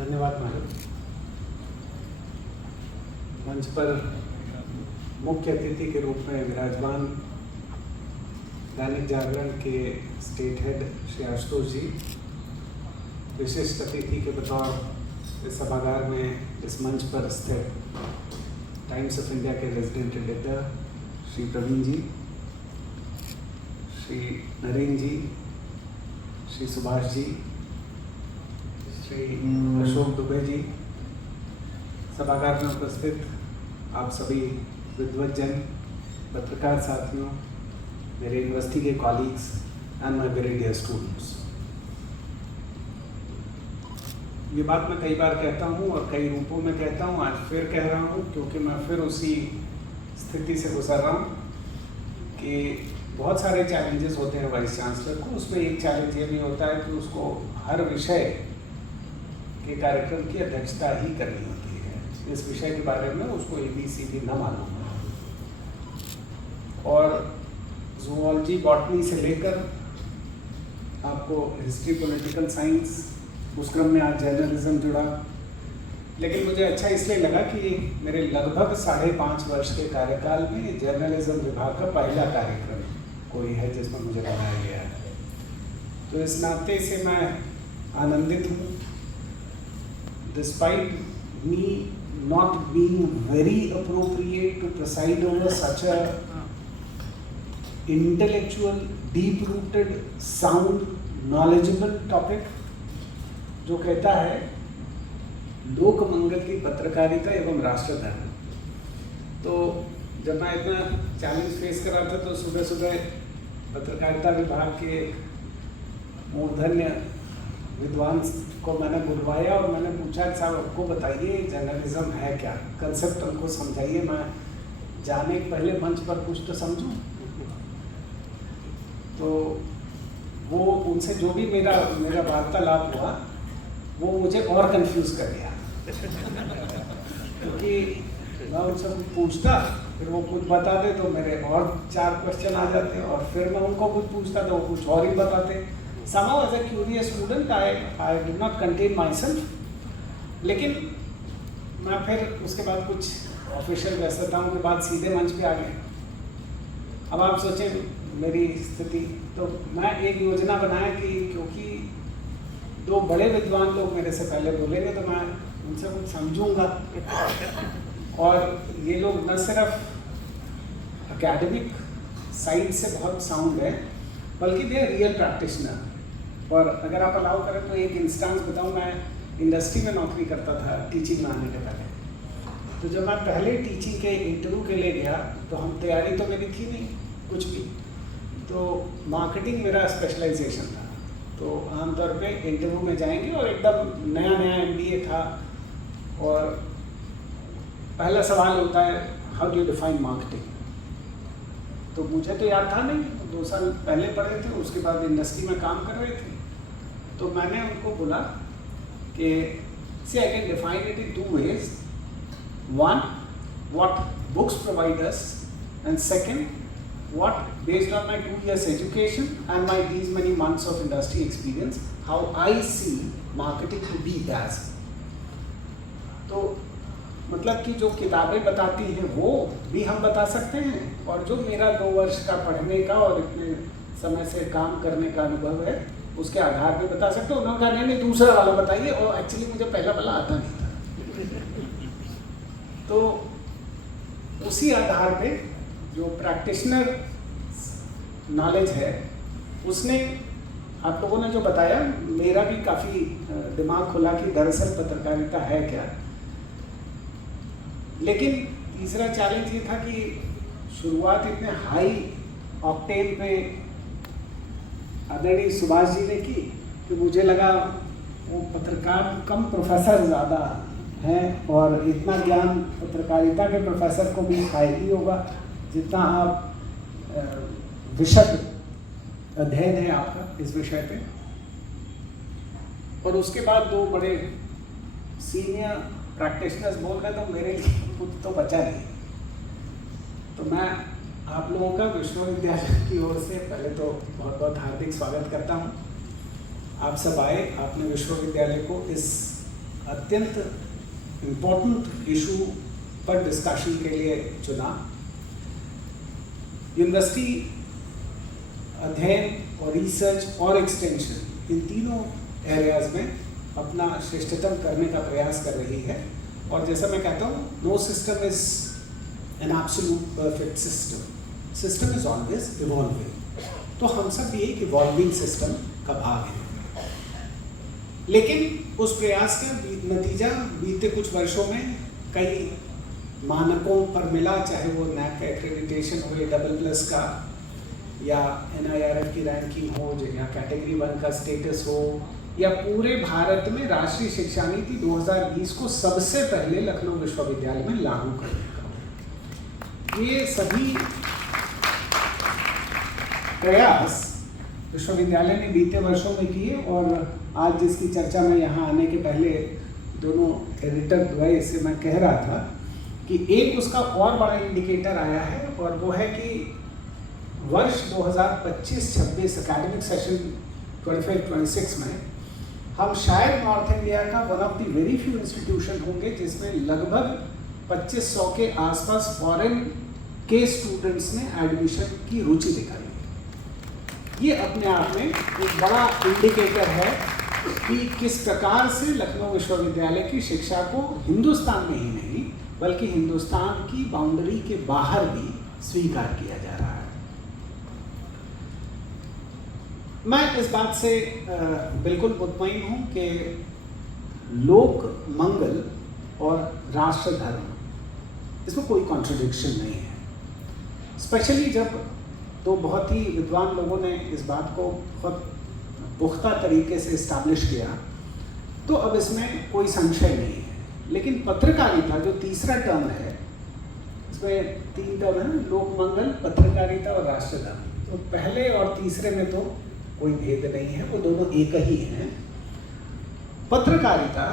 धन्यवाद मैडम। मंच पर मुख्य अतिथि के रूप में विराजमान दैनिक जागरण के स्टेट हेड श्री आशुतोष जी, विशिष्ट अतिथि के बतौर इस सभागार में इस मंच पर स्थित टाइम्स ऑफ इंडिया के रेजिडेंट एडिटर श्री प्रवीण जी, श्री नरेंद्र जी, श्री सुभाष जी, श्री अशोक दुबे जी, सभागार में उपस्थित आप सभी विद्वज्जन, पत्रकार साथियों, मेरे यूनिवर्सिटी के colleagues and my very dear students. ये बात मैं कई बार कहता हूँ और कई रूपों में कहता हूँ, आज फिर कह रहा हूँ क्योंकि मैं फिर उसी स्थिति से गुजर रहा हूँ कि बहुत सारे चैलेंजेस होते हैं वाइस चांसलर को। उसमें एक चैलेंज ये भी होता है कि उसको हर विषय के कार्यक्रम की अध्यक्षता ही करनी होती है। इस विषय के बारे में उसको ABCD न मालूम है और जूलॉजी बॉटनी से लेकर आपको हिस्ट्री, पॉलिटिकल साइंस, उस क्रम में आज जर्नलिज्म जुड़ा। लेकिन मुझे अच्छा इसलिए लगा कि मेरे लगभग 5.5 वर्ष के कार्यकाल में जर्नलिज्म विभाग का पहला कार्यक्रम कोई है जिसमें मुझे बनाया गया है। तो इस नाते से मैं आनंदित हूँ। Despite me not being very appropriate to preside over such a intellectual, deep-rooted, sound, knowledgeable topic, जो कहता है लोक मंगल की पत्रकारिता एवं राष्ट्र धर्म। तो जब मैं इतना चैलेंज फेस कर रहा था तो सुबह सुबह पत्रकारिता विभाग के मूर्धन्य विद्वान को मैंने बुलवाया और मैंने पूछा कि साहब आपको बताइए जर्नलिज्म है क्या, कंसेप्ट हमको समझाइए, मैं जाने के पहले मंच पर कुछ तो समझूं। तो वो उनसे जो भी मेरा वार्तालाप हुआ वो मुझे और कंफ्यूज कर दिया क्योंकि मैं उनसे पूछता फिर वो कुछ बता दे तो मेरे और 4 क्वेश्चन आ जाते और फिर मैं उनको कुछ पूछता तो वो कुछ और ही बताते। Somehow as a curious student I did not contain myself। लेकिन मैं फिर उसके बाद कुछ ऑफिशियल व्यस्तताओं के बाद सीधे मंच पे आ गए। अब आप सोचें मेरी स्थिति, तो मैं एक योजना बनाया कि क्योंकि 2 बड़े विद्वान लोग मेरे से पहले बोलेंगे तो मैं उनसे कुछ समझूंगा और ये लोग न सिर्फ एकेडमिक साइड से बहुत साउंड है बल्कि दे आर रियल प्रैक्टिशनर। और अगर आप अलाउ करें तो एक इंस्टेंस बताऊं, मैं इंडस्ट्री में नौकरी करता था टीचिंग में आने के पहले। तो जब मैं पहले टीचिंग के इंटरव्यू के लिए गया तो हम तैयारी तो मेरी थी नहीं कुछ भी, तो मार्केटिंग मेरा स्पेशलाइजेशन था। तो आमतौर पे इंटरव्यू में जाएंगे और एकदम नया MBA था और पहला सवाल होता है how do you define marketing. तो मुझे तो याद था नहीं, तो 2 साल पहले पढ़े थे, उसके बाद इंडस्ट्री में काम कर रहे थे। तो मैंने उनको बोला कि see I can define it in 2 ways। 1, what books provide us, and 2nd, what based on my 2 years education and my these many months of industry experience, how I see marketing to be as। तो मतलब कि जो किताबें बताती हैं वो भी हम बता सकते हैं और जो मेरा 2 वर्ष का पढ़ने का और इतने समय से काम करने का अनुभव है उसके आधार पे बता सकते हो। उन्होंने कहा नहीं दूसरा वाला बताइए, और एक्चुअली मुझे पहला वाला आता नहीं था। तो उसी आधार पे जो प्रैक्टिशनर नॉलेज है उसने आप लोगों ने जो बताया मेरा भी काफ़ी दिमाग खुला कि दरअसल पत्रकारिता है क्या। लेकिन तीसरा चैलेंज ये था कि शुरुआत इतने हाई ऑक्टेन पे आदरणीय सुभाष जी ने की कि मुझे लगा वो पत्रकार कम प्रोफेसर ज़्यादा हैं और इतना ज्ञान पत्रकारिता के प्रोफेसर को भी शायद ही होगा जितना आप विशद अध्ययन है आपका इस विषय पे। और उसके बाद 2 बड़े सीनियर प्रैक्टिशनर्स बोल रहे तो मेरे लिए कुछ तो बचा नहीं। तो मैं आप लोगों का विश्वविद्यालय की ओर से पहले तो बहुत बहुत हार्दिक स्वागत करता हूं। आप सब आए, आपने विश्वविद्यालय को इस अत्यंत इम्पोर्टेंट इशू पर डिस्कशन के लिए चुना। यूनिवर्सिटी अध्ययन और रिसर्च और एक्सटेंशन इन तीनों एरियाज में अपना श्रेष्ठतम करने का प्रयास कर रही है, और जैसा मैं कहता हूँ, no system is an absolute perfect system, system is always evolving. तो हम सब भी एक इवॉल्विंग सिस्टम का भाग हैं। लेकिन उस प्रयास का नतीजा बीते कुछ वर्षों में कई मानकों पर मिला, चाहे वो NAAC का एक्रेडिटेशन हो, AA+ का, या NIRF की रैंकिंग हो, या कैटेगरी 1 का स्टेटस हो, या पूरे भारत में राष्ट्रीय शिक्षा नीति 2020 को सबसे पहले लखनऊ विश्वविद्यालय में लागू करने का। ये सभी प्रयास विश्वविद्यालय ने बीते वर्षों में किए, और आज जिसकी चर्चा में यहाँ आने के पहले दोनों एडिटर द्वय से मैं कह रहा था कि एक उसका और बड़ा इंडिकेटर आया है, और वो है कि वर्ष 2025-26 एकेडमिक सेशन 25-26 में हम शायद नॉर्थ इंडिया का one of the very few institution होंगे जिसमें लगभग 2500 के आसपास फॉरेन के स्टूडेंट्स ने एडमिशन की रुचि दिखाई। ये अपने आप में एक बड़ा इंडिकेटर है कि किस प्रकार से लखनऊ विश्वविद्यालय की शिक्षा को हिंदुस्तान में ही नहीं बल्कि हिंदुस्तान की बाउंड्री के बाहर भी स्वीकार किया जा रहा है। मैं इस बात से बिल्कुल मुतमईन हूँ कि लोक मंगल और राष्ट्र धर्म, इसमें कोई कॉन्ट्रडिक्शन नहीं है। स्पेशली जब तो बहुत ही विद्वान लोगों ने इस बात को बहुत पुख्ता तरीके से इस्टेब्लिश किया, तो अब इसमें कोई संशय नहीं है। लेकिन पत्रकारिता जो तीसरा टर्म है, इसमें 3 टर्म है, लोक मंगल, पत्रकारिता और राष्ट्र धर्म। तो पहले और तीसरे में तो कोई भेद नहीं है, वो दोनों एक ही हैं। पत्रकारिता,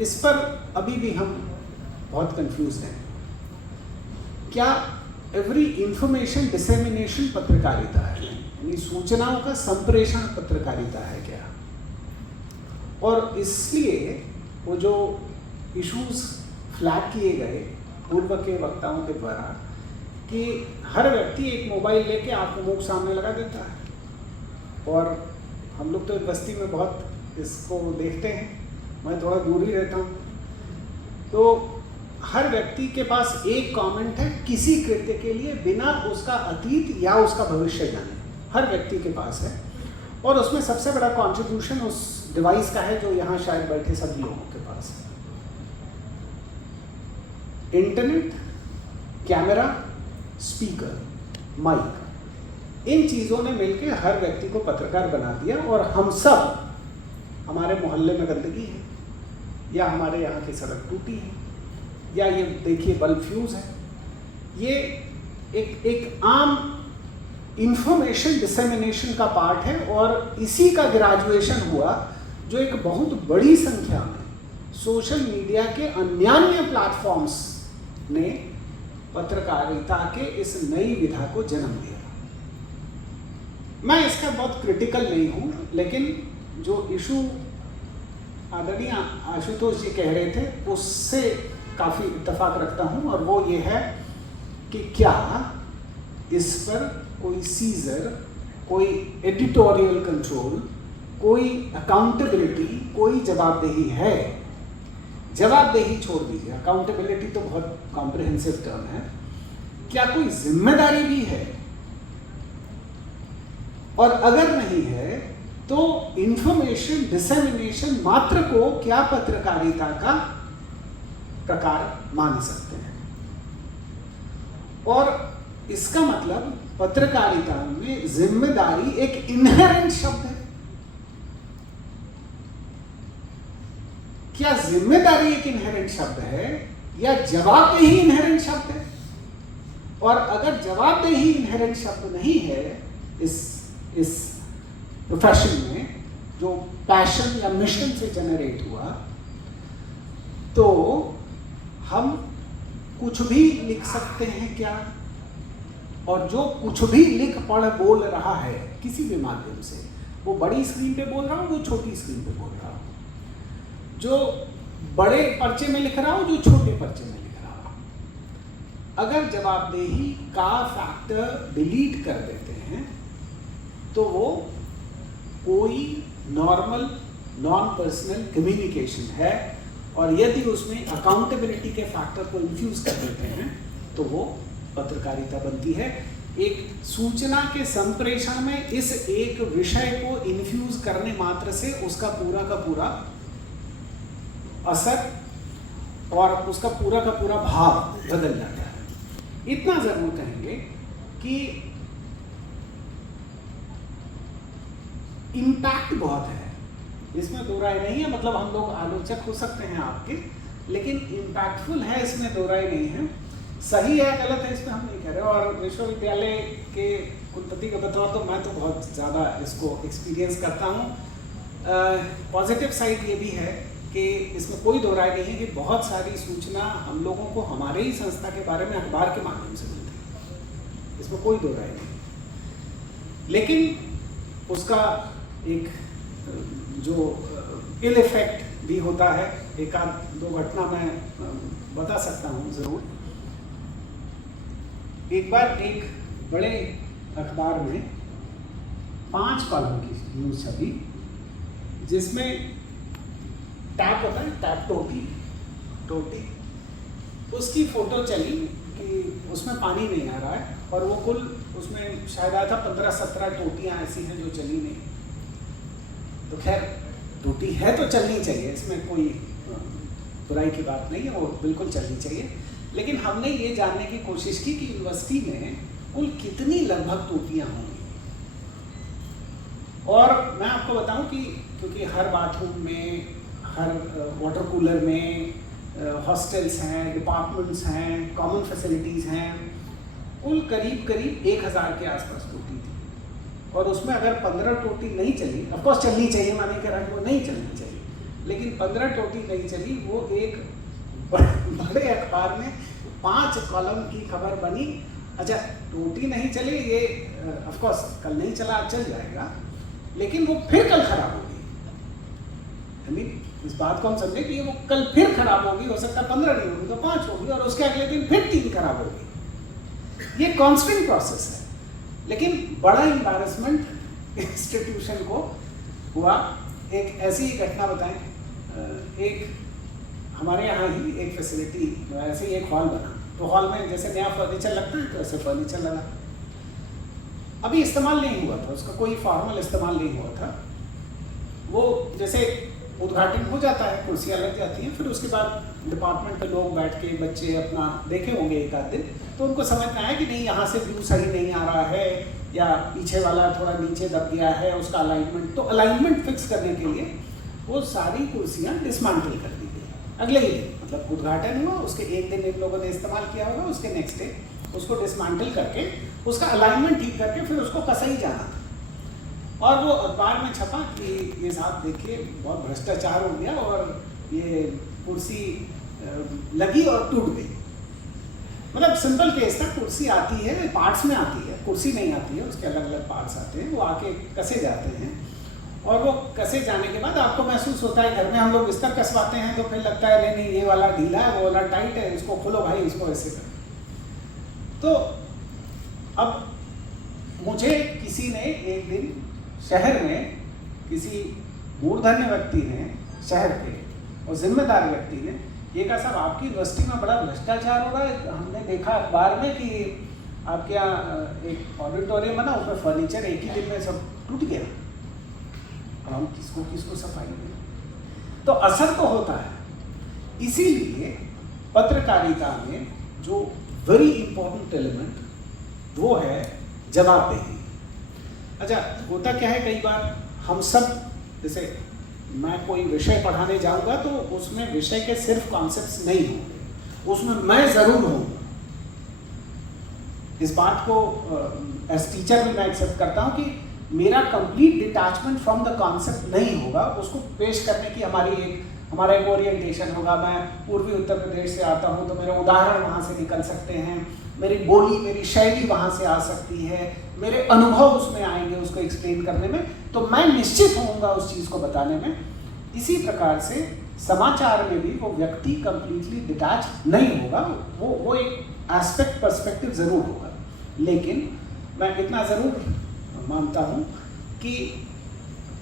इस पर अभी भी हम बहुत कंफ्यूज हैं। क्या एवरी इंफॉर्मेशन डिसेमिनेशन पत्रकारिता है, यानी सूचनाओं का संप्रेषण पत्रकारिता है क्या? और इसलिए वो जो इश्यूज फ्लैग किए गए पूर्व के वक्ताओं के द्वारा कि हर व्यक्ति एक मोबाइल लेके आपको मुंह सामने लगा देता है, और हम लोग तो बस्ती में बहुत इसको देखते हैं, मैं थोड़ा दूर ही रहता हूँ, तो हर व्यक्ति के पास एक कमेंट है किसी कृत्य के लिए बिना उसका अतीत या उसका भविष्य जाने, हर व्यक्ति के पास है। और उसमें सबसे बड़ा कंट्रीब्यूशन उस डिवाइस का है जो यहाँ शायद बैठे सभी लोगों के पास है। इंटरनेट, कैमरा, स्पीकर, माइक, इन चीज़ों ने मिलकर हर व्यक्ति को पत्रकार बना दिया। और हम सब, हमारे मोहल्ले में गंदगी है, या हमारे यहाँ की सड़क टूटी है, या ये देखिए बल्ब फ्यूज है, ये एक आम इंफॉर्मेशन डिसेमिनेशन का पार्ट है। और इसी का ग्रेजुएशन हुआ जो एक बहुत बड़ी संख्या में सोशल मीडिया के अन्यान्य प्लेटफॉर्म्स ने पत्रकारिता के इस नई विधा को जन्म दिया। मैं इसका बहुत क्रिटिकल नहीं हूँ, लेकिन जो इशू आदरणीय आशुतोष जी कह रहे थे उससे काफ़ी इत्तेफाक रखता हूँ, और वो ये है कि क्या इस पर कोई सीजर, कोई एडिटोरियल कंट्रोल, कोई अकाउंटेबिलिटी, कोई जवाबदेही है? जवाबदेही छोड़ दीजिए, अकाउंटेबिलिटी तो बहुत कॉम्प्रिहेंसिव टर्म है। क्या कोई जिम्मेदारी भी है? और अगर नहीं है तो इंफॉर्मेशन डिसेमिनेशन मात्र को क्या पत्रकारिता का प्रकार मान सकते हैं? और इसका मतलब पत्रकारिता में जिम्मेदारी एक इनहेरेंट शब्द है। क्या जिम्मेदारी एक इनहेरेंट शब्द है या जवाबदेही इनहेरेंट शब्द है? और अगर जवाबदेही इनहेरेंट शब्द नहीं है इस प्रोफेशन में, जो पैशन या मिशन से जनरेट हुआ, तो हम कुछ भी लिख सकते हैं क्या? और जो कुछ भी लिख पढ़ बोल रहा है किसी भी माध्यम से, वो बड़ी स्क्रीन पे बोल रहा हो, वो छोटी स्क्रीन पे बोल रहा हो, जो बड़े पर्चे में लिख रहा हो, जो छोटे पर्चे में लिख रहा हो। अगर जवाबदेही का फैक्टर डिलीट कर देते हैं तो वो कोई नॉर्मल नॉन पर्सनल कम्युनिकेशन है, और यदि उसमें अकाउंटेबिलिटी के फैक्टर को इन्फ्यूज कर देते हैं तो वो पत्रकारिता बनती है। एक सूचना के संप्रेषण में इस एक विषय को इन्फ्यूज करने मात्र से उसका पूरा का पूरा असर और उसका पूरा का पूरा भाव बदल जाता है। इतना जरूर कहेंगे कि इम्पैक्ट बहुत है, इसमें दो राय नहीं है। मतलब हम लोग आलोचक हो सकते हैं आपके, लेकिन इम्पैक्टफुल है, इसमें दो राय नहीं है। सही है गलत है इसमें हम नहीं कह रहे। और विश्वविद्यालय के कुलपति का बताओ तो मैं तो बहुत ज़्यादा इसको एक्सपीरियंस करता हूँ। पॉजिटिव साइड ये भी है कि इसमें कोई दो राय नहीं है कि बहुत सारी सूचना हम लोगों को हमारे ही संस्था के बारे में अखबार के माध्यम से मिलती है, इसमें कोई दो राय नहीं। लेकिन उसका एक जो इल इफेक्ट भी होता है, एक आध दो घटना मैं बता सकता हूँ ज़रूर। एक बार एक बड़े अखबार में 5 कॉलम की न्यूज़ छपी, जिसमें टैप होता है, टैप टोटी उसकी फ़ोटो चली कि उसमें पानी नहीं आ रहा है, और वो कुल उसमें शायद आया था 15-17 टोटियाँ ऐसी हैं जो चली नहीं। तो खैर टोटी है तो चलनी चाहिए, इसमें कोई बुराई की बात नहीं है, वो बिल्कुल चलनी चाहिए। लेकिन हमने ये जानने की कोशिश की कि यूनिवर्सिटी में कुल कितनी लगभग टोटियाँ होंगी। और मैं आपको बताऊं कि क्योंकि हर बाथरूम में, हर वाटर कूलर में हॉस्टल्स हैं, डिपार्टमेंट्स हैं, कॉमन फैसिलिटीज़ हैं, कुल करीब 1000 के आसपास टोटी थी। और उसमें अगर 15 टोटी नहीं चली, ऑफकोर्स चलनी चाहिए, मैं नहीं कह रहा कि वो नहीं चलनी चाहिए, लेकिन 15 टोटी नहीं चली, वो एक बड़े अखबार में 5 कॉलम की खबर बनी। अच्छा टोटी नहीं चली, ये ऑफकोर्स कल नहीं चला, चल जाएगा, लेकिन वो फिर कल खराब होगी। आई मीन इस बात को हम समझे कि वो कल फिर खराब होगी, हो सकता है 15 नहीं होगी तो 5 होगी, और उसके अगले दिन फिर 3 खराब होगी। ये कॉन्स्टेंट प्रोसेस है। लेकिन बड़ा एम्बैरेसमेंट इंस्टीट्यूशन को हुआ। एक ऐसी घटना बताएं, एक हमारे यहाँ ही एक फैसिलिटी, ऐसे ही एक हॉल बना, तो हॉल में जैसे नया फर्नीचर लगता है तो ऐसे फर्नीचर लगा। अभी इस्तेमाल नहीं हुआ था, उसका कोई फॉर्मल इस्तेमाल नहीं हुआ था। वो जैसे उद्घाटन हो जाता है, कुर्सियाँ लग जाती हैं, फिर उसके बाद डिपार्टमेंट के लोग बैठ के, बच्चे अपना देखे होंगे एक आध दिन, तो उनको समझ में आया कि नहीं यहाँ से व्यू सही नहीं आ रहा है, या पीछे वाला थोड़ा नीचे दब गया है, उसका अलाइनमेंट। तो अलाइनमेंट फिक्स करने के लिए वो सारी कुर्सियाँ डिसमेंटल कर दी गई अगले ही दिन। मतलब उद्घाटन हुआ, उसके एक दिन इन लोगों ने इस्तेमाल किया होगा, उसके नेक्स्ट डे उसको डिसमेंटल करके उसका अलाइनमेंट ठीक करके फिर उसको कसा ही जाना था। और वो अखबार में छपा कि ये साहब देखिए बहुत भ्रष्टाचार हो गया, और ये कुर्सी लगी और टूट गई। मतलब सिंपल केस था, कुर्सी आती है, पार्ट्स में आती है, कुर्सी नहीं आती है, उसके अलग अलग पार्ट्स आते हैं, वो आके कसे जाते हैं, और वो कसे जाने के बाद आपको महसूस होता है, घर में हम लोग बिस्तर कसवाते हैं तो फिर लगता है नहीं ये वाला ढीला है, वो वाला टाइट है, इसको खोलो भाई, इसको ऐसे कर। तो अब मुझे किसी ने एक दिन शहर में, किसी मूर्धन्य व्यक्ति ने शहर के और जिम्मेदार व्यक्ति ने ये कहा, साहब आपकी यूनिवर्सिटी में बड़ा भ्रष्टाचार हो रहा है, हमने देखा अखबार में कि आपके यहाँ एक ऑडिटोरियम बना, उसमें फर्नीचर एक ही दिन में सब टूट गया, और हम किसको सफाई दें। तो असर तो होता है। इसीलिए पत्रकारिता में जो वेरी इंपॉर्टेंट एलिमेंट वो है जवाबदेही। अच्छा होता क्या है, कई बार हम सब, जैसे मैं कोई विषय पढ़ाने जाऊंगा तो उसमें विषय के सिर्फ कॉन्सेप्ट्स नहीं होंगे, उसमें मैं जरूर हूँ। इस बात को एज टीचर भी मैं एक्सेप्ट करता हूँ कि मेरा complete detachment from the concept नहीं होगा, उसको पेश करने की हमारा एक ओरिएंटेशन होगा। मैं पूर्वी उत्तर प्रदेश से आता हूँ तो मेरे उदाहरण वहाँ से निकल सकते हैं, मेरी बोली, मेरी शैली वहाँ से आ सकती है, मेरे अनुभव उसमें आएंगे उसको एक्सप्लेन करने में, तो मैं निश्चित होऊंगा उस चीज़ को बताने में। इसी प्रकार से समाचार में भी वो व्यक्ति कंप्लीटली डिटैच नहीं होगा, वो एक एस्पेक्ट पर्सपेक्टिव ज़रूर होगा। लेकिन मैं इतना ज़रूर मानता हूँ कि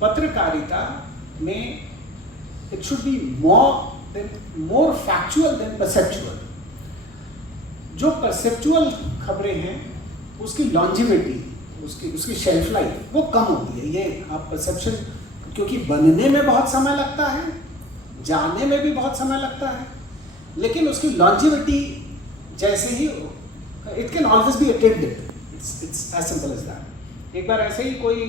पत्रकारिता में it should be more factual than perceptual. जो परसेप्चुअल खबरें हैं उसकी लॉन्जिविटी, उसकी शेल्फ लाइफ वो कम होती है। ये आप परसेप्शन, क्योंकि बनने में बहुत समय लगता है, जानने में भी बहुत समय लगता है, लेकिन उसकी लॉन्जिविटी जैसे ही it can always be attended, it's as simple as that. एक बार ऐसे ही कोई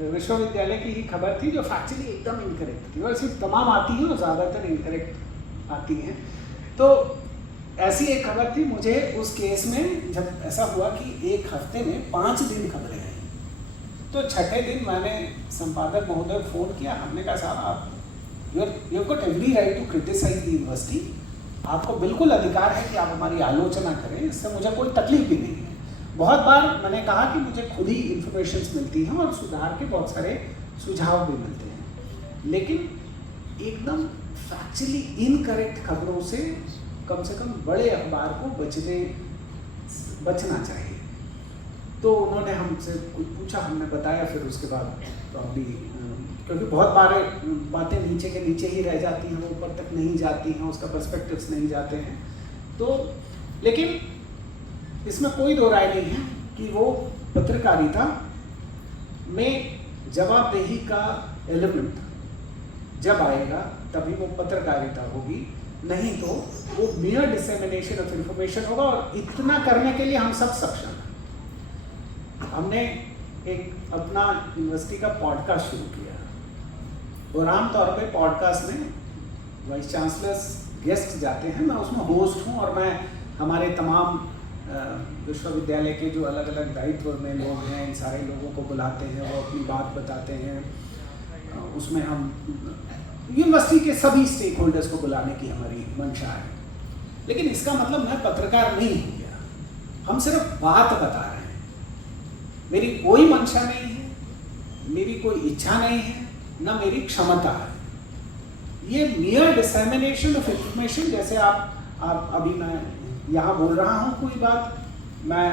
विश्वविद्यालय की ही खबर थी जो फैक्चुअली एकदम इनकरेक्ट थी, वैसे तमाम आती हैं और ज़्यादातर इनकरेक्ट आती हैं। तो ऐसी एक खबर थी, मुझे उस केस में जब ऐसा हुआ कि एक हफ्ते में 5 दिन खबरें आई, तो छठे दिन मैंने संपादक महोदय को फ़ोन किया। हमने कहा साहब आप you got every right to criticise the university, आपको बिल्कुल अधिकार है कि आप हमारी आलोचना करें, इससे मुझे कोई तकलीफ भी नहीं है। बहुत बार मैंने कहा कि मुझे खुद ही इन्फॉर्मेशन मिलती हैं और सुधार के बहुत सारे सुझाव भी मिलते हैं, लेकिन एकदम फैक्चुअली इनकरेक्ट खबरों से कम बड़े अखबार को बचना चाहिए। तो उन्होंने हमसे कुछ पूछा, हमने बताया, फिर उसके बाद प्रॉब्ली क्योंकि बहुत बातें नीचे के नीचे ही रह जाती हैं, वो ऊपर तक नहीं जाती हैं, उसका पर्सपेक्टिव्स नहीं जाते हैं। तो लेकिन इसमें कोई दो राय नहीं है कि वो पत्रकारिता में जवाबदेही का एलिमेंट जब आएगा तभी वो पत्रकारिता होगी, नहीं तो वो मियर डिसेमिनेशन ऑफ इंफॉर्मेशन होगा। और इतना करने के लिए हम सब सक्षम हैं। हमने एक अपना यूनिवर्सिटी का पॉडकास्ट शुरू किया और आमतौर पे पॉडकास्ट में वाइस चांसलर्स गेस्ट जाते हैं, मैं उसमें होस्ट हूँ और मैं हमारे तमाम विश्वविद्यालय के जो अलग अलग दायित्व में लोग हैं, इन सारे लोगों को बुलाते हैं, वो अपनी बात बताते हैं। उसमें हम यूनिवर्सिटी के सभी स्टेक होल्डर्स को बुलाने की हमारी मंशा है। लेकिन इसका मतलब मैं पत्रकार नहीं हो गया, हम सिर्फ बात बता रहे हैं। मेरी कोई मंशा नहीं है, मेरी कोई इच्छा नहीं है, ना मेरी क्षमता है। ये मियर डिसेमिनेशन ऑफ इंफॉर्मेशन, जैसे आप अभी मैं यहाँ बोल रहा हूँ कोई बात, मैं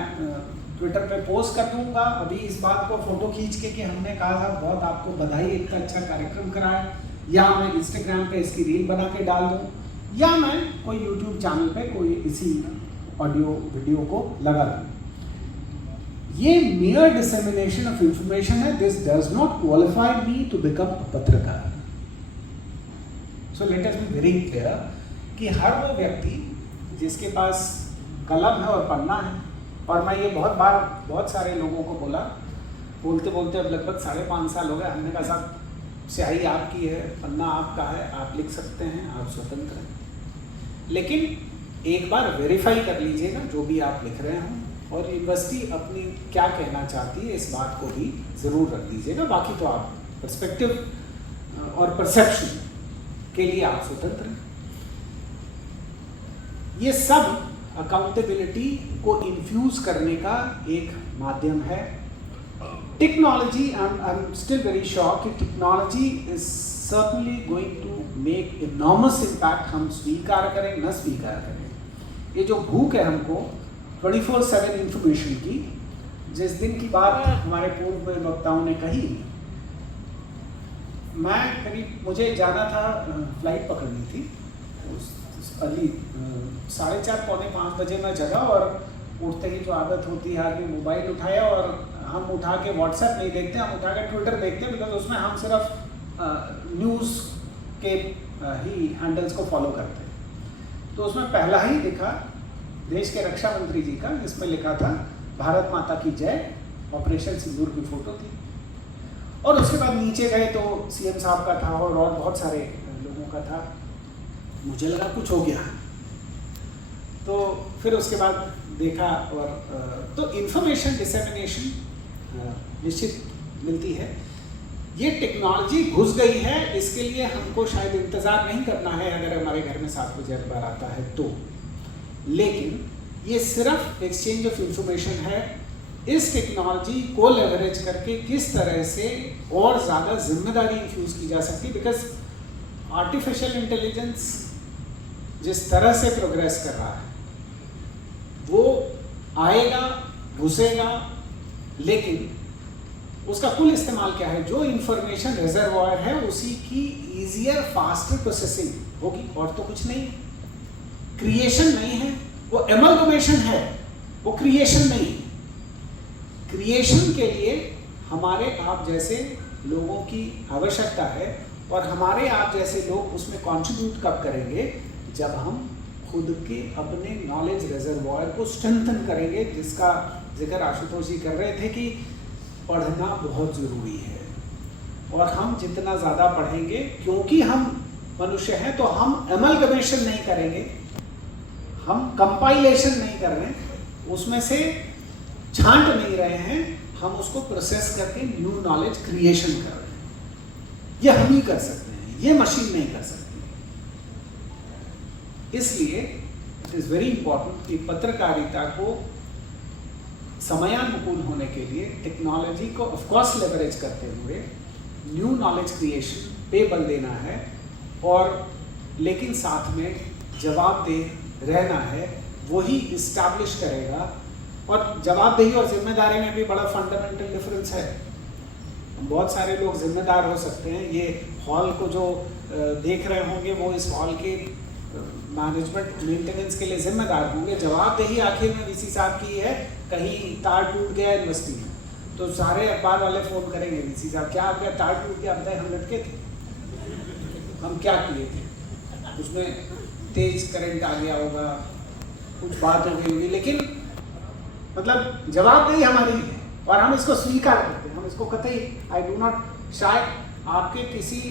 ट्विटर पे पोस्ट कर दूंगा अभी इस बात को फोटो खींच के कि हमने कहा था बहुत आपको बधाई, इतना अच्छा कार्यक्रम कराया, या मैं इंस्टाग्राम पे इसकी रील बना के डाल दूँ, या मैं कोई यूट्यूब चैनल पे कोई इसी ऑडियो वीडियो को लगा दूँ। ये मियर डिसेमिनेशन ऑफ इंफॉर्मेशन है। This does not qualify me to become a पत्रकार। So let us be very clear कि हर वो व्यक्ति जिसके पास कलम है और पन्ना है, और मैं ये बहुत सारे लोगों को बोलते बोलते अब लगभग 5.5 साल हो गए, हमने कहा साहब स्याही आपकी है, पन्ना आपका है, आप लिख सकते हैं, आप स्वतंत्र हैं, लेकिन एक बार वेरीफाई कर लीजिएगा जो भी आप लिख रहे हों, और यूनिवर्सिटी अपनी क्या कहना चाहती है इस बात को भी ज़रूर रख दीजिएगा। बाकी तो आप पर्सपेक्टिव और परसेप्शन के लिए आप स्वतंत्र हैं। ये सब अकाउंटेबिलिटी को इन्फ्यूज करने का एक माध्यम है। Technology, I am still very sure कि technology is certainly going to make enormous impact, हम स्वीकार करें न स्वीकार करें। ये जो भूख है हमको 24/7 इंफॉर्मेशन की, जिस दिन की बात हमारे पूर्व में वक्ताओं ने कही, मैं करीब मुझे जाना था, फ्लाइट पकड़नी थी, अर्ली 4:30 पौने 5 बजे मैं जगा, और उठते ही जो आदत होती है आदमी मोबाइल उठाया, और हम उठा के व्हाट्सएप नहीं देखते, हम उठा के ट्विटर देखते हैं, बिकॉज उसमें हम सिर्फ न्यूज़ के ही हैंडल्स को फॉलो करते हैं। तो उसमें पहला ही दिखा देश के रक्षा मंत्री जी का, जिसमें लिखा था भारत माता की जय, ऑपरेशन सिंदूर की फोटो थी, और उसके बाद नीचे गए तो सीएम साहब का था और बहुत सारे लोगों का था। मुझे लगा कुछ हो गया, तो फिर उसके बाद देखा, और तो इंफॉर्मेशन डिसेमिनेशन निश्चित मिलती है। ये टेक्नोलॉजी घुस गई है, इसके लिए हमको शायद इंतज़ार नहीं करना है अगर हमारे घर में 7 बजे अखबार आता है तो, लेकिन ये सिर्फ एक्सचेंज ऑफ इंफॉर्मेशन है। इस टेक्नोलॉजी को लेवरेज करके किस तरह से और ज़्यादा जिम्मेदारी इन्फ्यूज़ की जा सकती है, बिकॉज आर्टिफिशियल इंटेलिजेंस जिस तरह से प्रोग्रेस कर रहा है वो आएगा, घुसेगा, लेकिन उसका कुल इस्तेमाल क्या है? जो इंफॉर्मेशन रिजर्वॉयर है उसी की इजियर फास्टर प्रोसेसिंग होगी, और तो कुछ नहीं। क्रिएशन नहीं है, वो एमलगमेशन है, वो क्रिएशन नहीं। क्रिएशन के लिए हमारे आप जैसे लोगों की आवश्यकता है, और हमारे आप जैसे लोग उसमें कंट्रीब्यूट कब करेंगे? जब हम खुद के अपने नॉलेज रिजर्वॉयर को स्ट्रेंथन करेंगे, जिसका जिक्र आशुतोष जी कर रहे थे कि पढ़ना बहुत ज़रूरी है। और हम जितना ज़्यादा पढ़ेंगे, क्योंकि हम मनुष्य हैं, तो हम एमलगमेशन नहीं करेंगे, हम कंपाइलेशन नहीं कर रहे, उसमें से छांट नहीं रहे हैं, हम उसको प्रोसेस करके न्यू नॉलेज क्रिएशन कर रहे हैं। ये हम ही कर सकते हैं, ये मशीन नहीं कर सकती। इसलिए इट इज़ वेरी इंपॉर्टेंट कि पत्रकारिता को समयानुकूल होने के लिए टेक्नोलॉजी को ऑफ कोर्स लेवरेज करते हुए न्यू नॉलेज क्रिएशन पे बल देना है, और लेकिन साथ में जवाबदेह रहना है, वही इस्टेब्लिश करेगा। और जवाबदेही और जिम्मेदारी में भी बड़ा फंडामेंटल डिफरेंस है। बहुत सारे लोग जिम्मेदार हो सकते हैं, ये हॉल को जो देख रहे होंगे वो इस हॉल के मैनेजमेंट मेंटेनेंस के लिए जिम्मेदार होंगे। जवाबदेही आखिर में वीसी साहब की है, कहीं तार टूट गया यूनिवर्सिटी में तो सारे अखबार वाले फ़ोन करेंगे, वीसी साहब क्या आप, क्या तार टूट गया, बताए हम लटके थे, हम क्या किए थे, उसमें तेज करंट आ गया होगा, कुछ बात हो गई होगी, लेकिन मतलब जवाबदेही हमारी है और हम इसको स्वीकार करते हैं। हम इसको कतई आई डू नॉट, शायद आपके किसी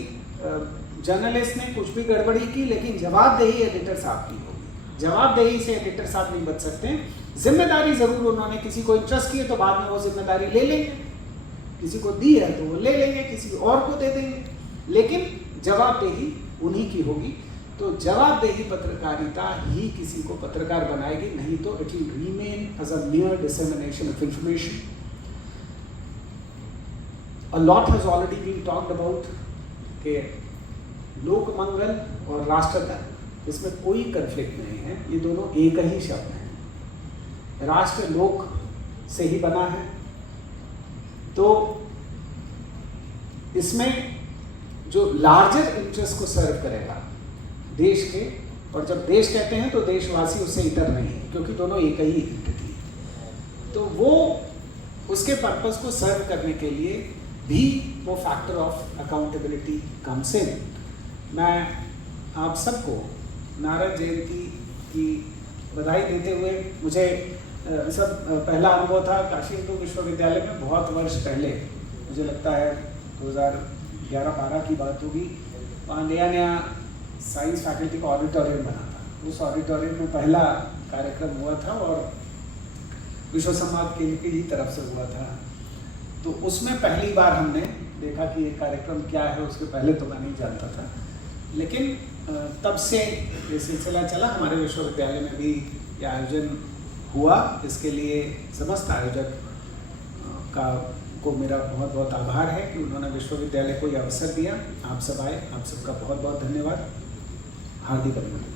जर्नलिस्ट ने कुछ भी गड़बड़ी की, लेकिन जवाबदेही एडिटर साहब की होगी। जवाबदेही से एडिटर साहब नहीं बच सकते। जिम्मेदारी जरूर, उन्होंने किसी को इंटरेस्ट की है तो बाद में वो जिम्मेदारी ले लेंगे, किसी को दी है तो वो ले लेंगे, किसी और को दे देंगे, लेकिन जवाबदेही उन्हीं की होगी। तो जवाबदेही पत्रकारिता ही किसी को पत्रकार बनाएगी, नहीं तो it will remain as a mere dissemination of information. A lot has already been talked about कि लोक मंगल और राष्ट्रधर्म, इसमें कोई कंफ्लिक्ट नहीं है, ये दोनों एक ही शब्द हैं। राष्ट्र लोक से ही बना है, तो इसमें जो लार्जर इंटरेस्ट को सर्व करेगा देश के, और जब देश कहते हैं तो देशवासी उससे इतर नहीं है, क्योंकि दोनों एक ही एंटिटी है, तो वो उसके पर्पस को सर्व करने के लिए भी वो factor of accountability comes in. मैं आप सबको नारद जयंती की बधाई देते हुए, मुझे सब पहला अनुभव था काशी हिंदू विश्वविद्यालय में बहुत वर्ष पहले, मुझे लगता है 2011-12 की बात होगी। वहाँ नया साइंस फैकल्टी का ऑडिटोरियम बना था। उस ऑडिटोरियम में पहला कार्यक्रम हुआ था और विश्व संवाद केंद्र की तरफ से हुआ था। तो उसमें पहली बार हमने देखा कि ये कार्यक्रम क्या है, उसके पहले तो मैं नहीं जानता था, लेकिन तब से ये सिलसिला चला। हमारे विश्वविद्यालय में भी ये आयोजन हुआ, इसके लिए समस्त आयोजक को मेरा बहुत बहुत आभार है कि उन्होंने विश्वविद्यालय को ये अवसर दिया। आप सब आए, आप सबका बहुत बहुत धन्यवाद, हार्दिक अभिनंदन।